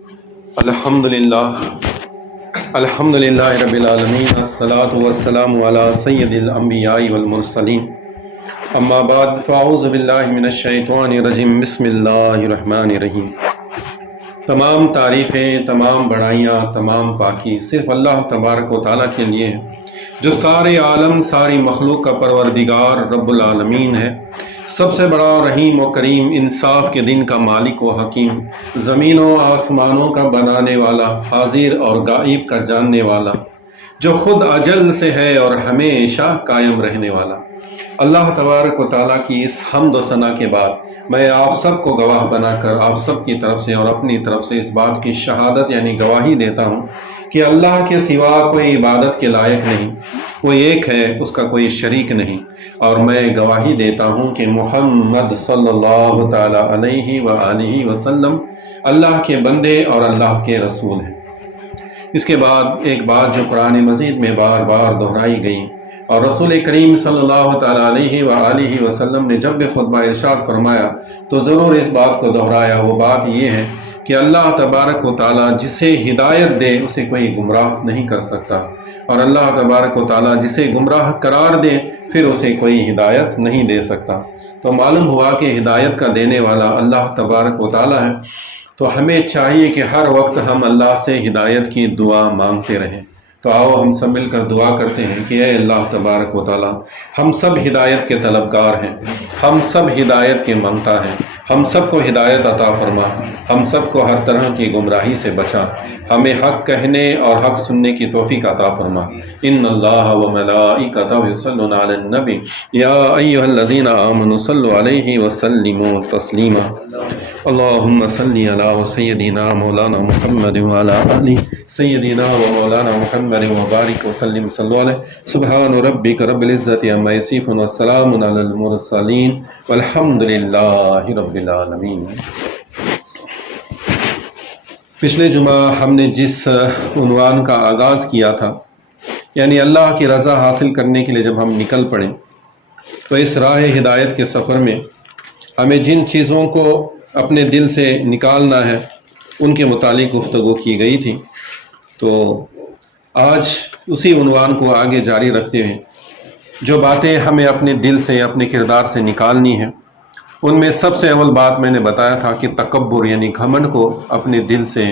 الحمدللہ رب العالمین، الصلاۃ والسلام علی سید الانبیاء والمرسلین، اما بعد فاعوذ باللہ من الشیطان الرجیم، بسم اللہ الرحمن الرحیم۔ تمام تعریفیں، تمام بڑائیاں، تمام پاکی صرف اللہ تبارک و تعالیٰ کے لیے ہے، جو سارے عالم، ساری مخلوق کا پروردگار رب العالمین ہے، سب سے بڑا رحیم و کریم، انصاف کے دن کا مالک و حکیم، زمینوں آسمانوں کا بنانے والا، حاضر اور غائب کا جاننے والا، جو خود اجل سے ہے اور ہمیشہ قائم رہنے والا۔ اللہ تبارک و تعالیٰ کی اس حمد و ثنا کے بعد میں آپ سب کو گواہ بنا کر آپ سب کی طرف سے اور اپنی طرف سے اس بات کی شہادت یعنی گواہی دیتا ہوں کہ اللہ کے سوا کوئی عبادت کے لائق نہیں، وہ ایک ہے، اس کا کوئی شریک نہیں، اور میں گواہی دیتا ہوں کہ محمد صلی اللہ تعالیٰ علیہ وآلہ وسلم اللہ کے بندے اور اللہ کے رسول ہیں۔ اس کے بعد ایک بات جو قرآن مجید میں بار بار دہرائی گئی اور رسول کریم صلی اللہ تعالیٰ علیہ وآلہ وسلم نے جب بھی خطبہ ارشاد فرمایا تو ضرور اس بات کو دہرایا، وہ بات یہ ہے کہ اللہ تبارک و تعالیٰ جسے ہدایت دے اسے کوئی گمراہ نہیں کر سکتا، اور اللہ تبارک و تعالیٰ جسے گمراہ قرار دے پھر اسے کوئی ہدایت نہیں دے سکتا۔ تو معلوم ہوا کہ ہدایت کا دینے والا اللہ تبارک و تعالیٰ ہے، تو ہمیں چاہیے کہ ہر وقت ہم اللہ سے ہدایت کی دعا مانگتے رہیں۔ تو آؤ ہم سب مل کر دعا کرتے ہیں کہ اے اللہ تبارک و تعالیٰ، ہم سب ہدایت کے طلبگار ہیں، ہم سب ہدایت کے منگتا ہیں، ہم سب کو ہدایت عطا فرما، ہم سب کو ہر طرح کی گمراہی سے بچا، ہمیں حق کہنے اور حق سننے کی توفیق عطا فرما۔ ان اللہ وملائکتہ یصلون علی النبی یا ایھا الذین آمنوا صلوا علیہ وسلموا تسلیما۔ اللہم صلی علی سیدنا مولانا محمد وعلی آل سیدنا و مولانا محمد وبارک وسلم صلی علیہ۔ سبحان ربک رب العزت عما یصفون والسلام علی المرسلین والحمد للہ رب العالمین۔ پچھلے جمعہ ہم نے جس عنوان کا آغاز کیا تھا، یعنی اللہ کی رضا حاصل کرنے کے لیے جب ہم نکل پڑے تو اس راہ ہدایت کے سفر میں ہمیں جن چیزوں کو اپنے دل سے نکالنا ہے ان کے متعلق گفتگو کی گئی تھی۔ تو آج اسی عنوان کو آگے جاری رکھتے ہوئے جو باتیں ہمیں اپنے دل سے، اپنے کردار سے نکالنی ہیں، ان میں سب سے اول بات میں نے بتایا تھا کہ تکبر یعنی گھمنڈ کو اپنے دل سے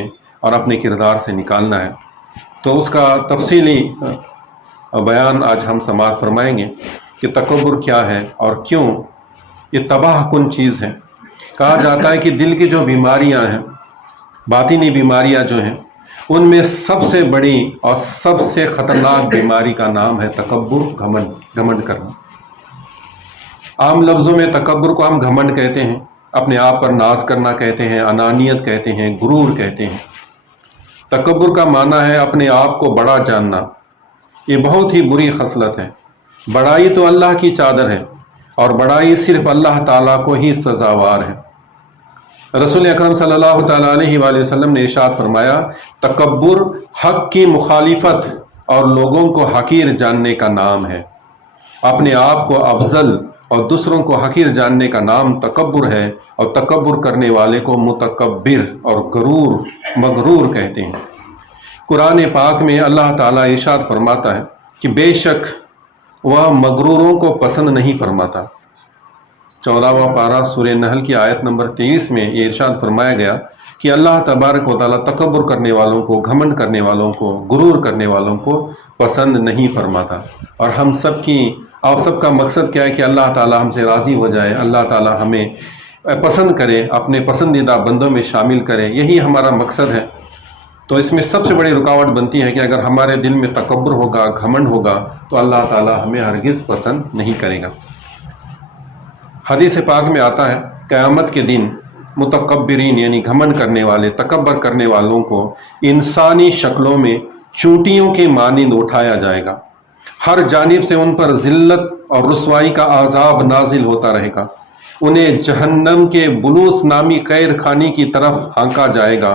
اور اپنے کردار سے نکالنا ہے۔ تو اس کا تفصیلی بیان آج ہم سماعت فرمائیں گے کہ تکبر کیا ہے اور کیوں یہ تباہ کن چیز ہے۔ کہا جاتا ہے کہ دل کی جو بیماریاں ہیں، باطنی بیماریاں جو ہیں، ان میں سب سے بڑی اور سب سے خطرناک بیماری کا نام ہے تکبر، گھمنڈ کرنا۔ عام لفظوں میں تکبر کو ہم گھمنڈ کہتے ہیں، اپنے آپ پر ناز کرنا کہتے ہیں، انانیت کہتے ہیں، غرور کہتے ہیں۔ تکبر کا معنی ہے اپنے آپ کو بڑا جاننا۔ یہ بہت ہی بری خصلت ہے۔ بڑائی تو اللہ کی چادر ہے اور بڑائی صرف اللہ تعالیٰ کو ہی سزاوار ہے۔ رسول اکرم صلی اللہ تعالیٰ علیہ وآلہ وسلم نے ارشاد فرمایا، تکبر حق کی مخالفت اور لوگوں کو حقیر جاننے کا نام ہے۔ اپنے آپ کو افضل اور دوسروں کو حقیر جاننے کا نام تکبر ہے، اور تکبر کرنے والے کو متکبر اور مغرور کہتے ہیں۔ قرآن پاک میں اللہ تعالیٰ ارشاد فرماتا ہے کہ بے شک وہ مغروروں کو پسند نہیں فرماتا۔ 14واں پارہ سورہ نحل کی آیت نمبر 23 میں یہ ارشاد فرمایا گیا کہ اللہ تبارک و تعالیٰ تکبر کرنے والوں کو، گھمنڈ کرنے والوں کو، غرور کرنے والوں کو پسند نہیں فرماتا۔ اور ہم سب کا مقصد کیا ہے کہ اللہ تعالیٰ ہم سے راضی ہو جائے، اللہ تعالیٰ ہمیں پسند کرے، اپنے پسندیدہ بندوں میں شامل کرے، یہی ہمارا مقصد ہے۔ تو اس میں سب سے بڑی رکاوٹ بنتی ہے کہ اگر ہمارے دل میں تکبر ہوگا، گھمنڈ ہوگا، تو اللہ تعالیٰ ہمیں ہرگز پسند نہیں کرے گا۔ حدیث پاک میں آتا ہے قیامت کے دن متکبرین یعنی گھمنڈ کرنے والے، تکبر کرنے والوں کو انسانی شکلوں میں چونٹیوں کے مانند اٹھایا جائے گا۔ ہر جانب سے ان پر ذلت اور رسوائی کا عذاب نازل ہوتا رہے گا۔ انہیں جہنم کے بلوس نامی قید خانے کی طرف ہانکا جائے گا،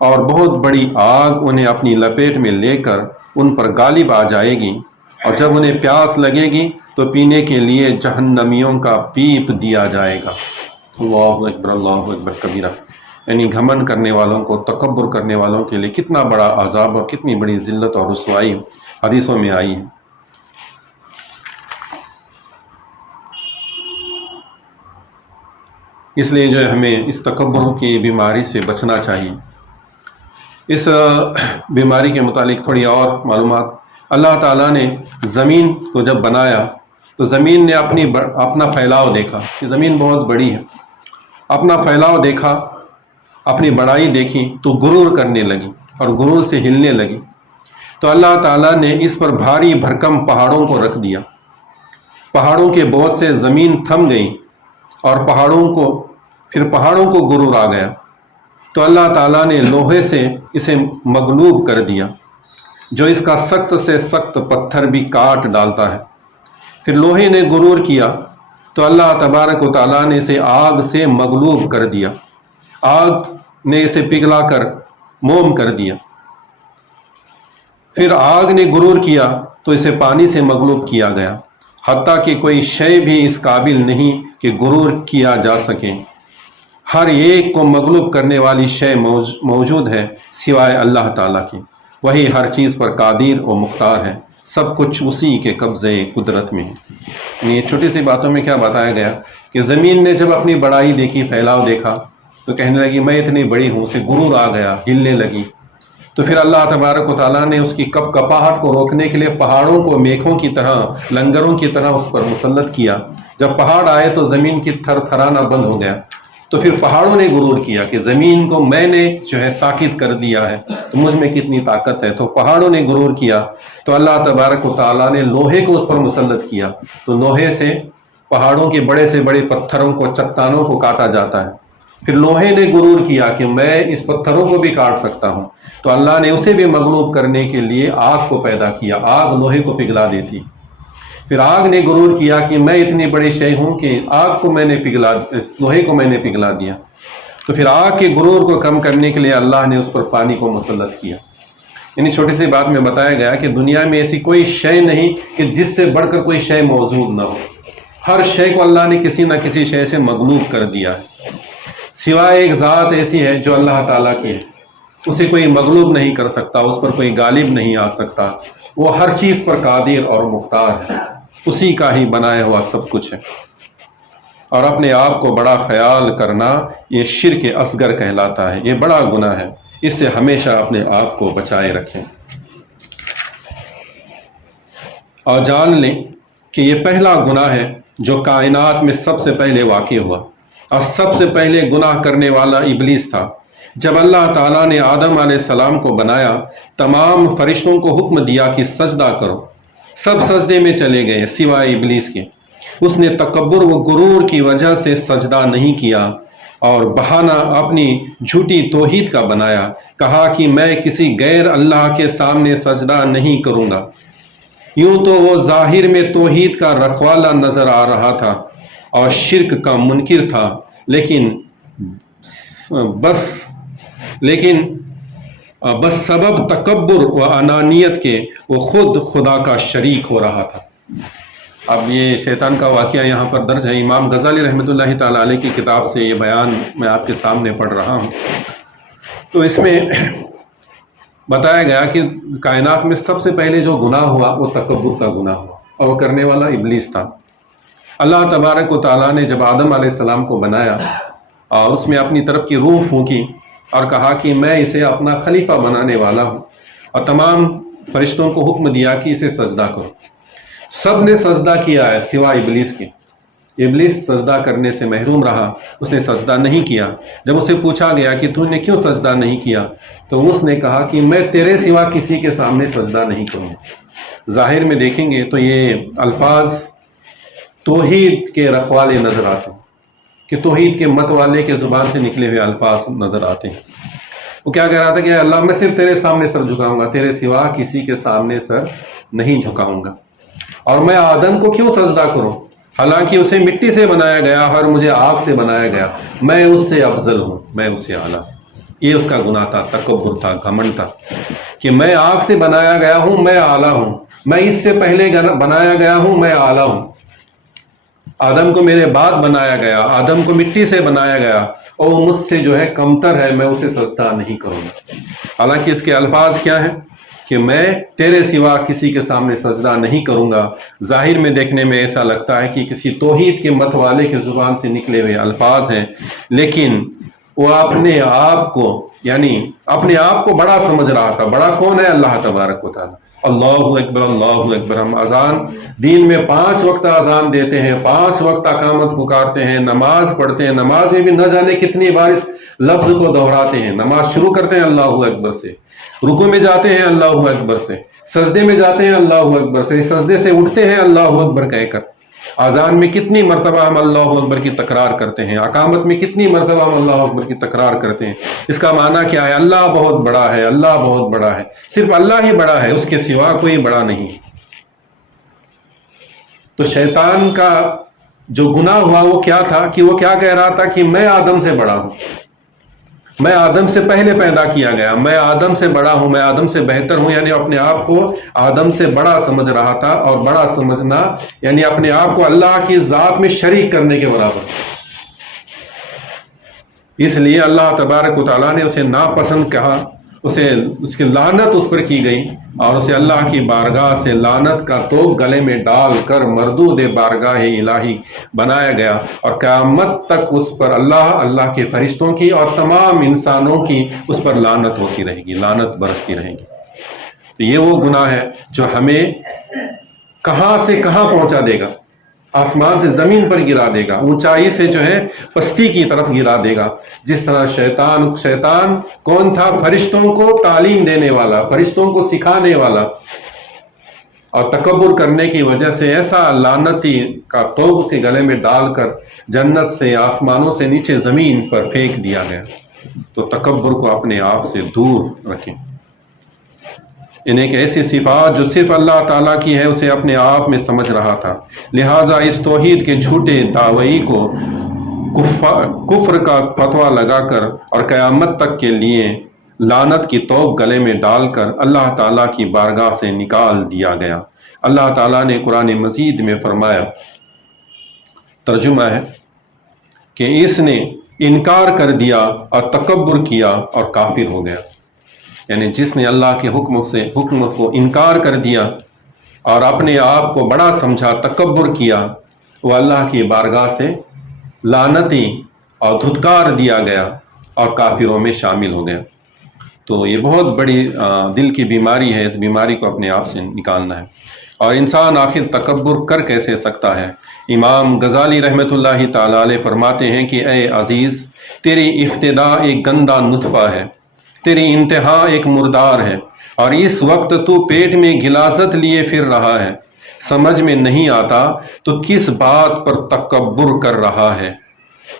اور بہت بڑی آگ انہیں اپنی لپیٹ میں لے کر ان پر غالب آ جائے گی، اور جب انہیں پیاس لگے گی تو پینے کے لیے جہنمیوں کا پیپ دیا جائے گا۔ اللہ اکبر کبیرہ۔ یعنی گھمنڈ کرنے والوں کو، تکبر کرنے والوں کے لیے کتنا بڑا عذاب اور کتنی بڑی ذلت اور رسوائی حدیثوں میں آئی ہے۔ اس لیے جو ہے ہمیں اس تکبر کی بیماری سے بچنا چاہیے۔ اس بیماری کے متعلق تھوڑی اور معلومات۔ اللہ تعالیٰ نے زمین کو جب بنایا تو زمین نے اپنا پھیلاؤ دیکھا کہ زمین بہت بڑی ہے، اپنا پھیلاؤ دیکھا، اپنی بڑائی دیکھی تو غرور کرنے لگی اور غرور سے ہلنے لگی۔ تو اللہ تعالیٰ نے اس پر بھاری بھرکم پہاڑوں کو رکھ دیا، پہاڑوں کے بوجھ سے زمین تھم گئی اور پہاڑوں کو غرور آ گیا۔ تو اللہ تعالیٰ نے لوہے سے اسے مغلوب کر دیا، جو اس کا سخت سے سخت پتھر بھی کاٹ ڈالتا ہے۔ پھر لوہے نے غرور کیا تو اللہ تبارک و تعالیٰ نے اسے آگ سے مغلوب کر دیا، آگ نے اسے پگھلا کر موم کر دیا۔ پھر آگ نے غرور کیا تو اسے پانی سے مغلوب کیا گیا، حتیٰ کہ کوئی شے بھی اس قابل نہیں کہ غرور کیا جا سکے۔ ہر ایک کو مغلوب کرنے والی شے موجود ہے سوائے اللہ تعالیٰ کے، وہی ہر چیز پر قادر و مختار ہے، سب کچھ اسی کے قبضے قدرت میں ہے۔ یہ چھوٹی سی باتوں میں کیا بتایا گیا کہ زمین نے جب اپنی بڑائی دیکھی، پھیلاؤ دیکھا تو کہنے لگی میں اتنی بڑی ہوں، اسے غرور آ گیا، ہلنے لگی۔ تو پھر اللہ تبارک و تعالیٰ نے اس کی کپ کپاہٹ کو روکنے کے لیے پہاڑوں کو میخوں کی طرح، لنگروں کی طرح اس پر مسلط کیا۔ جب پہاڑ آئے تو زمین کی تھر تھرانا بند ہو گیا۔ تو پھر پہاڑوں نے غرور کیا کہ زمین کو میں نے جو ہے ساکت کر دیا ہے، تو مجھ میں کتنی طاقت ہے۔ تو پہاڑوں نے غرور کیا تو اللہ تبارک و تعالیٰ نے لوہے کو اس پر مسلط کیا، تو لوہے سے پہاڑوں کے بڑے سے بڑے پتھروں کو، چٹانوں کو کاٹا جاتا ہے۔ پھر لوہے نے غرور کیا کہ میں اس پتھروں کو بھی کاٹ سکتا ہوں، تو اللہ نے اسے بھی مغلوب کرنے کے لیے آگ کو پیدا کیا، آگ لوہے کو پگھلا دیتی۔ پھر آگ نے غرور کیا کہ میں اتنی بڑی شے ہوں کہ آگ کو میں نے لوہے کو میں نے پگھلا دیا۔ تو پھر آگ کے غرور کو کم کرنے کے لیے اللہ نے اس پر پانی کو مسلط کیا۔ یعنی چھوٹی سی بات میں بتایا گیا کہ دنیا میں ایسی کوئی شے نہیں کہ جس سے بڑھ کر کوئی شے موجود نہ ہو، ہر شے کو اللہ نے کسی نہ کسی شے سے مغلوب کر دیا ہے، سوائے ایک ذات ایسی ہے جو اللہ تعالیٰ کی ہے، اسے کوئی مغلوب نہیں کر سکتا، اس پر کوئی غالب نہیں آ سکتا، وہ ہر چیز پر قادر اور مختار ہے، اسی کا ہی بنایا ہوا سب کچھ ہے۔ اور اپنے آپ کو بڑا خیال کرنا یہ شرک اصغر کہلاتا ہے، یہ بڑا گناہ ہے، اس سے ہمیشہ اپنے آپ کو بچائے رکھیں۔ اور جان لیں کہ یہ پہلا گناہ ہے جو کائنات میں سب سے پہلے واقع ہوا، اور سب سے پہلے گناہ کرنے والا ابلیس تھا۔ جب اللہ تعالیٰ نے آدم علیہ السلام کو بنایا، تمام فرشتوں کو حکم دیا کہ سجدہ کرو، سب سجدے میں چلے گئے سوائے ابلیس کے۔ اس نے تکبر و غرور کی وجہ سے سجدہ نہیں کیا اور بہانہ اپنی جھوٹی توحید کا بنایا، کہا کہ میں کسی غیر اللہ کے سامنے سجدہ نہیں کروں گا۔ یوں تو وہ ظاہر میں توحید کا رکھوالا نظر آ رہا تھا اور شرک کا منکر تھا، لیکن بس سبب تکبر و انانیت کے وہ خود خدا کا شریک ہو رہا تھا۔ اب یہ شیطان کا واقعہ یہاں پر درج ہے، امام غزالی رحمۃ اللہ تعالی علیہ کی کتاب سے یہ بیان میں آپ کے سامنے پڑھ رہا ہوں۔ تو اس میں بتایا گیا کہ کائنات میں سب سے پہلے جو گناہ ہوا وہ تکبر کا گناہ ہوا، اور وہ کرنے والا ابلیس تھا۔ اللہ تبارک و تعالیٰ نے جب آدم علیہ السلام کو بنایا اور اس میں اپنی طرف کی روح پھونکی اور کہا کہ میں اسے اپنا خلیفہ بنانے والا ہوں، اور تمام فرشتوں کو حکم دیا کہ اسے سجدہ کرو، سب نے سجدہ کیا ہے سوائے ابلیس کے۔ ابلیس سجدہ کرنے سے محروم رہا، اس نے سجدہ نہیں کیا۔ جب اسے پوچھا گیا کہ تو نے کیوں سجدہ نہیں کیا، تو اس نے کہا کہ میں تیرے سوا کسی کے سامنے سجدہ نہیں کروں گا۔ ظاہر میں دیکھیں گے تو یہ الفاظ توحید کے رکھوالے نظر آتے ہیں، کہ توحید کے مت والے کے زبان سے نکلے ہوئے الفاظ نظر آتے ہیں۔ وہ کیا کہہ رہا تھا کہ اللہ میں صرف تیرے سامنے سر جھکاؤں گا، تیرے سوا کسی کے سامنے سر نہیں جھکاؤں گا، اور میں آدم کو کیوں سجدہ کروں، حالانکہ اسے مٹی سے بنایا گیا اور مجھے آگ سے بنایا گیا، میں اس سے افضل ہوں، میں اس سے اعلیٰ۔ یہ اس کا گناہ تھا، تکبر تھا، گھمنڈ تھا کہ میں آگ سے بنایا گیا ہوں، میں اعلیٰ ہوں، میں اس سے پہلے بنایا گیا ہوں، میں اعلیٰ ہوں۔ آدم کو میرے بعد بنایا گیا، آدم کو مٹی سے بنایا گیا، اور وہ مجھ سے جو ہے کمتر ہے، میں اسے سجدہ نہیں کروں گا۔ حالانکہ اس کے الفاظ کیا ہیں کہ میں تیرے سوا کسی کے سامنے سجدہ نہیں کروں گا۔ ظاہر میں دیکھنے میں ایسا لگتا ہے کہ کسی توحید کے مت والے کی زبان سے نکلے ہوئے الفاظ ہیں، لیکن وہ اپنے آپ کو بڑا سمجھ رہا تھا۔ بڑا کون ہے؟ اللہ تبارک و تعالیٰ۔ اللہ اکبر، اللہ اکبر۔ ہم اذان دین میں 5 وقت اذان دیتے ہیں، 5 وقت اقامت پکارتے ہیں، نماز پڑھتے ہیں، نماز میں بھی نہ جانے کتنی بار اس لفظ کو دہراتے ہیں۔ نماز شروع کرتے ہیں اللہ اکبر سے، رکوع میں جاتے ہیں اللہ اکبر سے، سجدے میں جاتے ہیں اللہ اکبر سے، سجدے سے اٹھتے ہیں اللہ اکبر کہہ کر۔ اذان میں کتنی مرتبہ ہم اللہ اکبر کی تکرار کرتے ہیں، اقامت میں کتنی مرتبہ ہم اللہ اکبر کی تکرار کرتے ہیں۔ اس کا معنی کیا ہے؟ اللہ بہت بڑا ہے، اللہ بہت بڑا ہے، صرف اللہ ہی بڑا ہے، اس کے سوا کوئی بڑا نہیں۔ تو شیطان کا جو گناہ ہوا وہ کیا تھا کہ وہ کیا کہہ رہا تھا کہ میں آدم سے بڑا ہوں، میں آدم سے پہلے پیدا کیا گیا، میں آدم سے بڑا ہوں، میں آدم سے بہتر ہوں، یعنی اپنے آپ کو آدم سے بڑا سمجھ رہا تھا، اور بڑا سمجھنا یعنی اپنے آپ کو اللہ کی ذات میں شریک کرنے کے برابر۔ اس لیے اللہ تبارک و تعالیٰ نے اسے ناپسند کہا، اس کی لعنت اس پر کی گئی، اور اسے اللہ کی بارگاہ سے لعنت کا توق گلے میں ڈال کر مردود بارگاہ الہی بنایا گیا، اور قیامت تک اس پر اللہ کے فرشتوں کی اور تمام انسانوں کی اس پر لعنت ہوتی رہے گی، لعنت برستی رہے گی۔ تو یہ وہ گناہ ہے جو ہمیں کہاں سے کہاں پہنچا دے گا، آسمان سے زمین پر گرا دے گا، اونچائی سے جو ہے پستی کی طرف گرا دے گا۔ جس طرح شیطان کون تھا؟ فرشتوں کو تعلیم دینے والا، فرشتوں کو سکھانے والا، اور تکبر کرنے کی وجہ سے ایسا لعنتی کا توق اس کے گلے میں ڈال کر جنت سے، آسمانوں سے نیچے زمین پر پھینک دیا گیا۔ تو تکبر کو اپنے آپ سے دور رکھیں۔ ایک ایسی صفات جو صرف اللہ تعالیٰ کی ہے اسے اپنے آپ میں سمجھ رہا تھا، لہٰذا اس توحید کے جھوٹے دعوی کو کفر کا فتویٰ لگا کر اور قیامت تک کے لیے لعنت کی توق گلے میں ڈال کر اللہ تعالیٰ کی بارگاہ سے نکال دیا گیا۔ اللہ تعالیٰ نے قرآن مجید میں فرمایا، ترجمہ ہے کہ اس نے انکار کر دیا اور تکبر کیا اور کافر ہو گیا، یعنی جس نے اللہ کے حکم کو انکار کر دیا اور اپنے آپ کو بڑا سمجھا، تکبر کیا، وہ اللہ کی بارگاہ سے لعنتی اور دھتکار دیا گیا اور کافروں میں شامل ہو گیا۔ تو یہ بہت بڑی دل کی بیماری ہے، اس بیماری کو اپنے آپ سے نکالنا ہے۔ اور انسان آخر تکبر کر کیسے سکتا ہے؟ امام غزالی رحمۃ اللہ تعالی علیہ فرماتے ہیں کہ اے عزیز، تیری ابتدا ایک گندا نطفہ ہے، تیری انتہا ایک مردار ہے، اور اس وقت تو پیٹ میں غلاظت لیے پھر رہا ہے، سمجھ میں نہیں آتا تو کس بات پر تکبر کر رہا ہے۔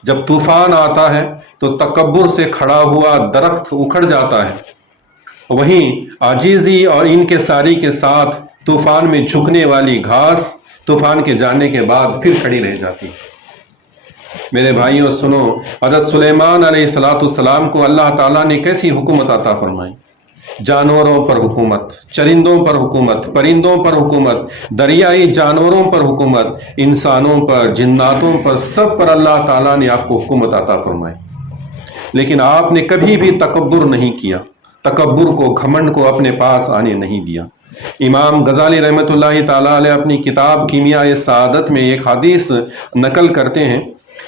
جب طوفان آتا ہے تو تکبر سے کھڑا ہوا درخت اکھڑ جاتا ہے، وہیں عاجزی اور انکساری کے ساتھ طوفان میں جھکنے والی گھاس طوفان کے جانے کے بعد پھر کھڑی رہ جاتی ہے۔ میرے بھائیوں سنو، حضرت سلیمان علیہ السلام کو اللہ تعالیٰ نے کیسی حکومت عطا فرمائی؟ جانوروں پر حکومت، چرندوں پر حکومت، پرندوں پر حکومت، دریائی جانوروں پر حکومت، انسانوں پر، جناتوں پر، سب پر اللہ تعالیٰ نے آپ کو حکومت عطا فرمائی، لیکن آپ نے کبھی بھی تکبر نہیں کیا، تکبر کو، گھمنڈ کو اپنے پاس آنے نہیں دیا۔ امام غزالی رحمۃ اللہ تعالیٰ علیہ اپنی کتاب کیمیاء سعادت میں ایک حدیث نقل کرتے ہیں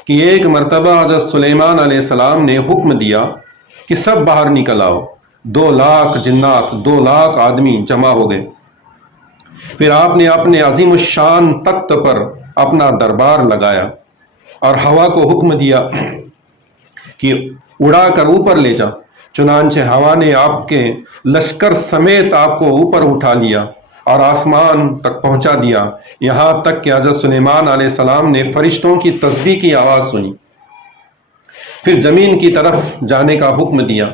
کہ ایک مرتبہ حضرت سلیمان علیہ السلام نے حکم دیا کہ سب باہر نکل آؤ، 2 لاکھ جنات، 2 لاکھ آدمی جمع ہو گئے۔ پھر آپ نے اپنے عظیم الشان تخت پر اپنا دربار لگایا اور ہوا کو حکم دیا کہ اڑا کر اوپر لے جا۔ چنانچہ ہوا نے آپ کے لشکر سمیت آپ کو اوپر اٹھا لیا اور آسمان تک پہنچا دیا، یہاں تک کہ حضرت سلیمان علیہ السلام نے فرشتوں کی تسبیح کی آواز سنی۔ پھر زمین کی طرف جانے کا حکم دیا،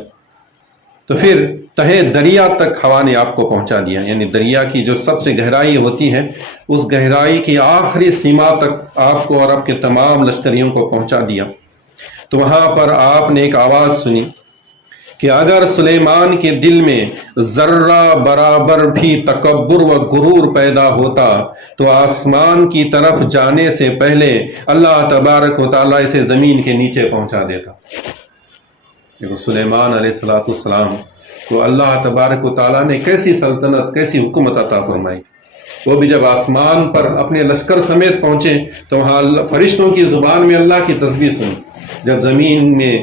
تو پھر تہے دریا تک ہوا نے آپ کو پہنچا دیا، یعنی دریا کی جو سب سے گہرائی ہوتی ہے اس گہرائی کی آخری سیما تک آپ کو اور آپ کے تمام لشکریوں کو پہنچا دیا۔ تو وہاں پر آپ نے ایک آواز سنی کہ کہ اگر سلیمان کے دل میں ذرہ برابر بھی تکبر و غرور پیدا ہوتا تو آسمان کی طرف جانے سے پہلے اللہ تبارک و تعالیٰ اسے زمین کے نیچے پہنچا دیتا۔ دیکھو سلیمان علیہ السلام کو اللہ تبارک و تعالیٰ نے کیسی سلطنت، کیسی حکومت عطا فرمائی۔ وہ بھی جب آسمان پر اپنے لشکر سمیت پہنچے تو وہاں فرشتوں کی زبان میں اللہ کی تسبیح سنی۔ جب زمین میں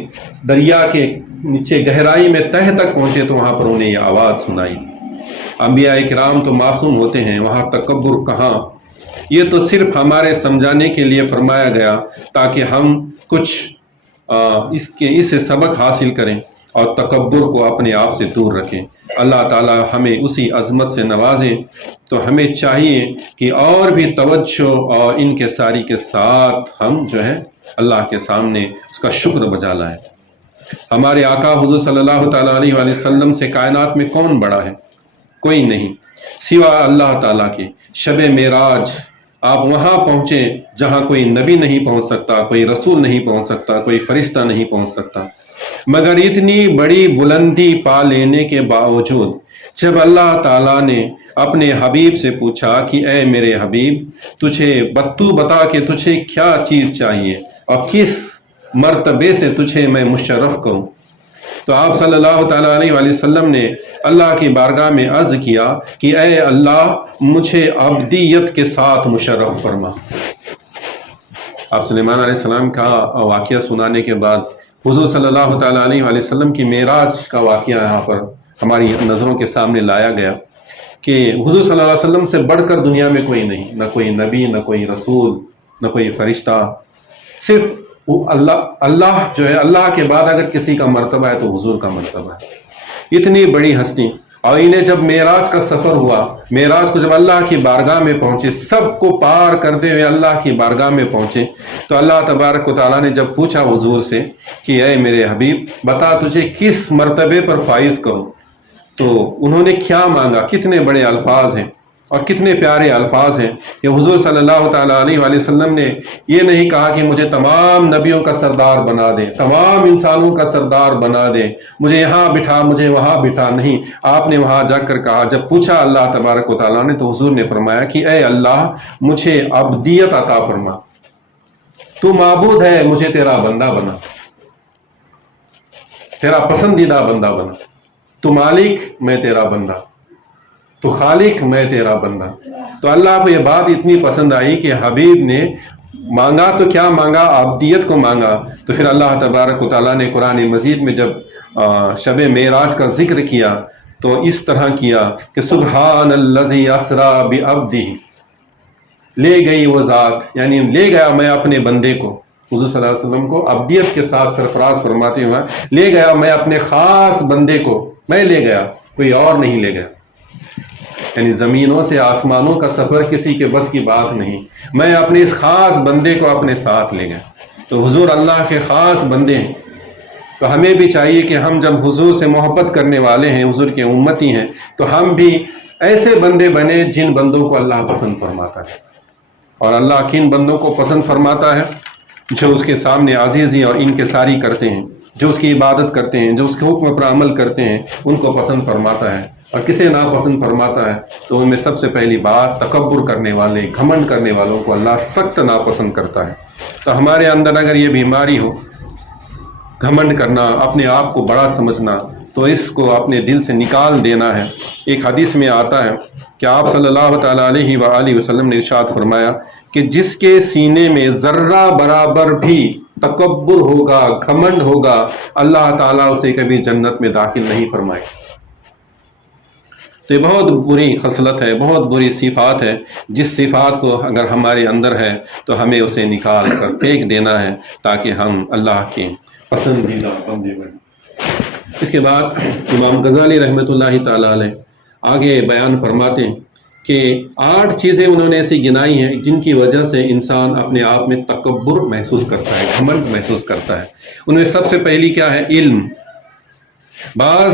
دریا کے نیچے گہرائی میں تہ تک پہنچے تو وہاں پر انہیں یہ آواز سنائی تھی۔ انبیاء کرام تو معصوم ہوتے ہیں، وہاں تکبر کہاں؟ یہ تو صرف ہمارے سمجھانے کے لیے فرمایا گیا تاکہ ہم کچھ اس سے سبق حاصل کریں اور تکبر کو اپنے آپ سے دور رکھیں۔ اللہ تعالی ہمیں اسی عظمت سے نوازے، تو ہمیں چاہیے کہ اور بھی توجہ اور انکساری کے ساتھ ہم جو ہے اللہ کے سامنے اس کا شکر بجا لائیں۔ ہمارے آقا حضور صلی اللہ تعالیٰ علیہ وآلہ وسلم سے کائنات میں کون بڑا ہے؟ کوئی نہیں سوا اللہ تعالیٰ کے۔ شب معراج آپ وہاں پہنچے جہاں کوئی نبی نہیں پہنچ سکتا، کوئی رسول نہیں پہنچ سکتا، کوئی فرشتہ نہیں پہنچ سکتا، مگر اتنی بڑی بلندی پا لینے کے باوجود جب اللہ تعالیٰ نے اپنے حبیب سے پوچھا کہ اے میرے حبیب تو بتا کہ تجھے کیا چیز چاہیے اور کس مرتبے سے تجھے میں مشرف کروں، تو آپ صلی اللہ تعالیٰ علیہ وآلہ وسلم نے اللہ کی بارگاہ میں عرض کیا کہ اے اللہ مجھے عبدیت کے ساتھ مشرف فرما۔ آپ سلیمان علیہ السلام کا واقعہ سنانے کے بعد حضور صلی اللہ تعالیٰ علیہ وآلہ وسلم کی معراج کا واقعہ یہاں پر ہماری نظروں کے سامنے لایا گیا کہ حضور صلی اللہ علیہ وسلم سے بڑھ کر دنیا میں کوئی نہیں، نہ کوئی نبی، نہ کوئی رسول، نہ کوئی فرشتہ، صرف اللہ جو ہے، اللہ کے بعد اگر کسی کا مرتبہ ہے تو حضور کا مرتبہ ہے۔ اتنی بڑی ہستی، اور انہیں جب معراج کا سفر ہوا، معراج کو جب اللہ کی بارگاہ میں پہنچے، سب کو پار کرتے ہوئے اللہ کی بارگاہ میں پہنچے، تو اللہ تبارک و تعالیٰ نے جب پوچھا حضور سے کہ اے میرے حبیب بتا تجھے کس مرتبے پر فائز کروں، تو انہوں نے کیا مانگا؟ کتنے بڑے الفاظ ہیں اور کتنے پیارے الفاظ ہیں کہ حضور صلی اللہ تعالیٰ علیہ وآلہ وسلم نے یہ نہیں کہا کہ مجھے تمام نبیوں کا سردار بنا دے، تمام انسانوں کا سردار بنا دے، مجھے یہاں بٹھا، مجھے وہاں بٹھا، نہیں، آپ نے وہاں جا کر کہا، جب پوچھا اللہ تبارک و تعالیٰ نے تو حضور نے فرمایا کہ اے اللہ مجھے عبدیت عطا فرما، تو معبود ہے، مجھے تیرا بندہ بنا، تیرا پسندیدہ بندہ بنا، تو مالک میں تیرا بندہ، تو خالق میں تیرا بندہ۔ تو اللہ کو یہ بات اتنی پسند آئی کہ حبیب نے مانگا تو کیا مانگا؟ عبدیت کو مانگا۔ تو پھر اللہ تبارک و تعالیٰ نے قرآن مجید میں جب شب معراج کا ذکر کیا تو اس طرح کیا کہ سبحان الذی اسریٰ بعبدہ، لے گئی وہ ذات، یعنی لے گیا میں اپنے بندے کو، حضور صلی اللہ علیہ وسلم کو عبدیت کے ساتھ سرفراز فرماتے ہوئے لے گیا میں اپنے خاص بندے کو، میں لے گیا، کوئی اور نہیں لے گیا۔ یعنی زمینوں سے آسمانوں کا سفر کسی کے بس کی بات نہیں، میں اپنے اس خاص بندے کو اپنے ساتھ لے گیا۔ تو حضور اللہ کے خاص بندے ہیں، تو ہمیں بھی چاہیے کہ ہم جب حضور سے محبت کرنے والے ہیں، حضور کے امتی ہیں، تو ہم بھی ایسے بندے بنے جن بندوں کو اللہ پسند فرماتا ہے۔ اور اللہ کن بندوں کو پسند فرماتا ہے؟ جو اس کے سامنے عاجزی اور انکساری کرتے ہیں، جو اس کی عبادت کرتے ہیں، جو اس کے حکم پر عمل کرتے ہیں، ان کو پسند فرماتا ہے۔ اور کسے ناپسند فرماتا ہے؟ تو ان میں سب سے پہلی بات تکبر کرنے والے، گھمنڈ کرنے والوں کو اللہ سخت ناپسند کرتا ہے۔ تو ہمارے اندر اگر یہ بیماری ہو، گھمنڈ کرنا، اپنے آپ کو بڑا سمجھنا، تو اس کو اپنے دل سے نکال دینا ہے۔ ایک حدیث میں آتا ہے کہ آپ صلی اللہ تعالیٰ علیہ وآلہ وسلم نے ارشاد فرمایا کہ جس کے سینے میں ذرہ برابر بھی تکبر ہوگا، گھمنڈ ہوگا، اللہ تعالیٰ اسے کبھی جنت میں داخل نہیں فرمائے۔ تو یہ بہت بری خصلت ہے، بہت بری صفات ہے، جس صفات کو اگر ہمارے اندر ہے تو ہمیں اسے نکال کر پھینک دینا ہے تاکہ ہم اللہ کے پسندیدہ بندے بنیں۔ اس کے بعد امام غزالی رحمۃ اللہ تعالیٰ علیہ آگے بیان فرماتے ہیں کہ 8 چیزیں انہوں نے ایسی گنائی ہیں جن کی وجہ سے انسان اپنے آپ میں تکبر محسوس کرتا ہے، گھمنڈ محسوس کرتا ہے۔ ان میں سب سے پہلی کیا ہے؟ علم۔ بعض